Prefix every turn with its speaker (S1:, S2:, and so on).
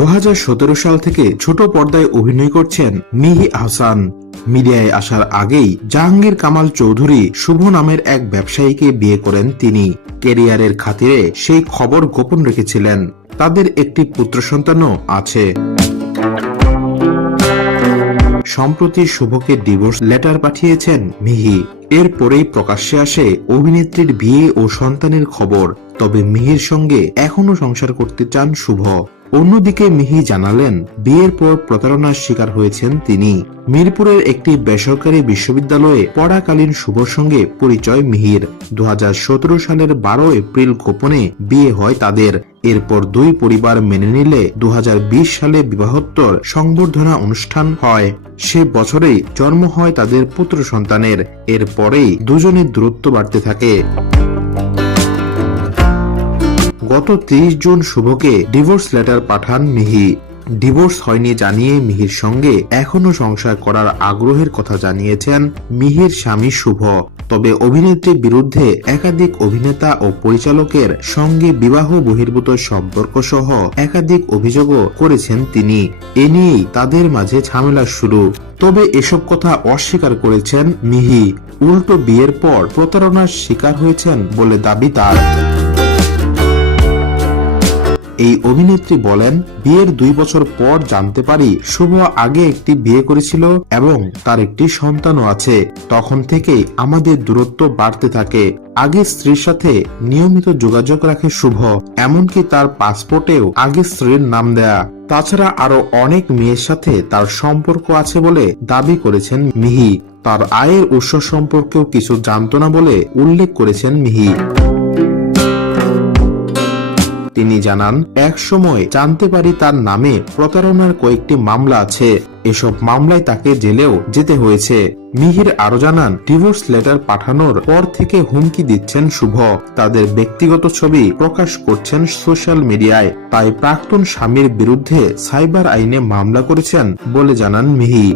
S1: দু হাজার সতেরো সাল থেকে ছোট পর্দায় অভিনয় করছেন মিহি আহসান। মিডিয়ায় আসার আগেই জাহাঙ্গীর কামাল চৌধুরী শুভ নামের এক ব্যবসায়ীকে বিয়ে করেন তিনি। কেরিয়ারের খাতিরে সেই খবর গোপন রেখেছিলেন। তাদের একটি পুত্র সন্তানও আছে। সম্প্রতি শুভকে ডিভোর্স লেটার পাঠিয়েছেন মিহি। এরপরেই প্রকাশ্যে আসে অভিনেত্রীর বিয়ে ও সন্তানের খবর। তবে মিহির সঙ্গে এখনও সংসার করতে চান শুভ। অন্যদিকে মিহি জানালেন, বিয়ের পর প্রতারণার শিকার হয়েছেন তিনি। মিরপুরের একটি বেসরকারি বিশ্ববিদ্যালয়ে পড়াকালীন শুভর সঙ্গে পরিচয় মিহির। দুহাজার সতেরো সালের বারো এপ্রিল গোপনে বিয়ে হয় তাদের। এরপর দুই পরিবার মেনে নিলে দুহাজার বিশ সালে বিবাহোত্তর সংবর্ধনা অনুষ্ঠান হয়। সে বছরেই জন্ম হয় তাদের পুত্র সন্তানের। এরপরেই দুজনের দূরত্ব বাড়তে থাকে। গত ৩০ জুন শুভকে ডিভোর্স লেটার পাঠান মিহি। ডিভোর্স হয়নি জানিয়ে মিহির সঙ্গে এখনও সংসার করার আগ্রহের কথা জানিয়েছেন মিহির স্বামী শুভ। তবে অভিনেত্রীর বিরুদ্ধে একাধিক অভিনেতা ও পরিচালকের সঙ্গে বিবাহ বহির্ভূত সম্পর্ক সহ একাধিক অভিযোগও করেছেন তিনি। এ নিয়েই তাদের মাঝে ঝামেলা শুরু। তবে এসব কথা অস্বীকার করেছেন মিহি। উল্টো বিয়ের পর প্রতারণার শিকার হয়েছেন বলে দাবি তার। এই অভিনেত্রী বলেন, বিয়ের দুই বছর পর জানতে পারি শুভ আগে একটি বিয়ে করেছিল এবং তার একটি সন্তানও আছে। তখন থেকেই আমাদের দূরত্ব বাড়তে থাকে। আগে স্ত্রীর সাথে নিয়মিত যোগাযোগ রাখে শুভ, এমনকি তার পাসপোর্টেও আগে স্ত্রীর নাম দেয়া। তাছাড়া আরও অনেক মেয়ের সাথে তার সম্পর্ক আছে বলে দাবি করেছেন মিহি। তার আয়ের উৎস সম্পর্কেও কিছু জানত না বলে উল্লেখ করেছেন মিহি। তিনি জানান, এক সময় জানতে পারি তার নামে প্রতারণার কয়েকটি মামলা আছে। এসব মামলায় তাকে জেলেও যেতে হয়েছে। মিহির আরও জানান, ডিভোর্স লেটার পাঠানোর পর থেকে হুমকি দিচ্ছেন শুভ। তাদের ব্যক্তিগত ছবি প্রকাশ করছেন সোশ্যাল মিডিয়ায়। তাই প্রাক্তন স্বামীর বিরুদ্ধে সাইবার আইনে মামলা করেছেন বলে জানান মিহি।